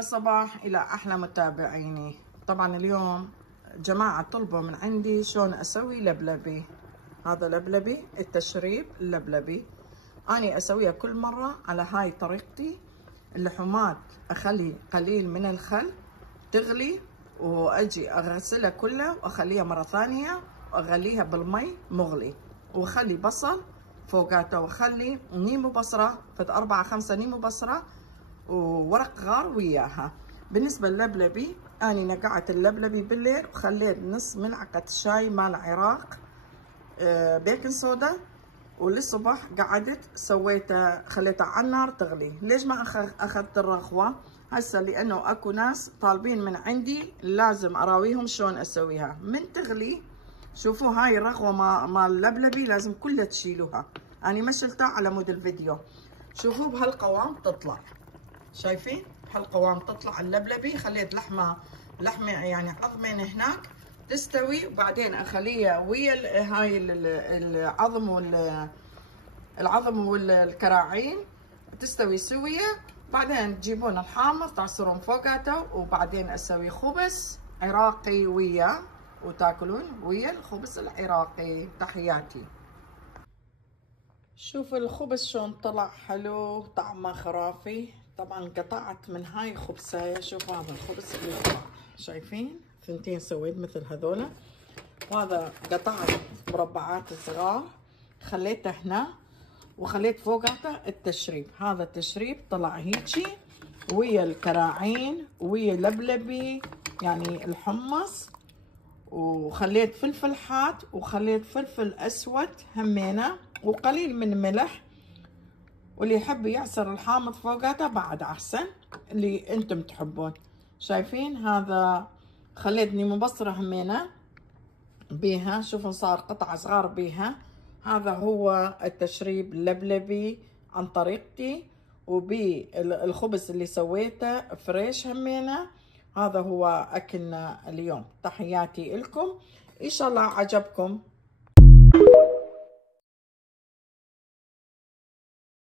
صباح إلى أحلى متابعيني. طبعا اليوم جماعة طلبوا من عندي شلون أسوي لبلبي. هذا لبلبي التشريب اللبلبي، أنا أسويها كل مرة على هاي طريقتي. اللحومات أخلي قليل من الخل تغلي، وأجي أغسلها كلها وأخليها مرة ثانية وأغليها بالمي مغلي، وأخلي بصل فوقاتها، وأخلي نيمو بصرة، فد 4 5 نيمو بصرة وورق غار وياها. بالنسبة للبلبي أنا نقعت اللبلبي بالليل وخليت نص ملعقة شاي مال عراق بيكنج صودا، وللصبح قعدت سويتها خليتها على النار تغلي. ليش ما أخذت الرغوة هسه؟ لأنه أكو ناس طالبين من عندي لازم أراويهم شلون أسويها من تغلي. شوفوا هاي الرغوة مال اللبلبي لازم كلها تشيلوها، أنا ما شلتها على مود الفيديو. شوفوا بهالقوام تطلع، شايفين بهالقوام تطلع اللبلبي. خليت لحمة يعني عظمين هناك تستوي، وبعدين اخليها ويا هاي العظم والكراعين تستوي سوية. بعدين تجيبون الحامض تعصرون فوقاته، وبعدين اسوي خبز عراقي وياه وتاكلون ويا الخبز العراقي. تحياتي. شوف الخبز شلون طلع حلو، طعمه خرافي. طبعا قطعت من هاي خبزايه. شوف هذا الخبز اللي طلع، شايفين ثنتين سويت مثل هذولا، وهذا قطعت مربعات صغار خليته هنا، وخليت فوقاته التشريب. هذا التشريب طلع هيجي ويا الكراعين ويا لبلبي يعني الحمص، وخليت فلفل حاد وخليت فلفل اسود همينه وقليل من ملح، واللي يحب يعصر الحامض فوقاته بعد احسن اللي انتم تحبون. شايفين هذا خليت نيمو بصرة همينه بيها، شوفوا صار قطع صغار بيها. هذا هو التشريب اللبلبي عن طريقتي، وبالخبز اللي سويته فريش همينه. هذا هو اكلنا اليوم. تحياتي لكم، ان شاء الله عجبكم.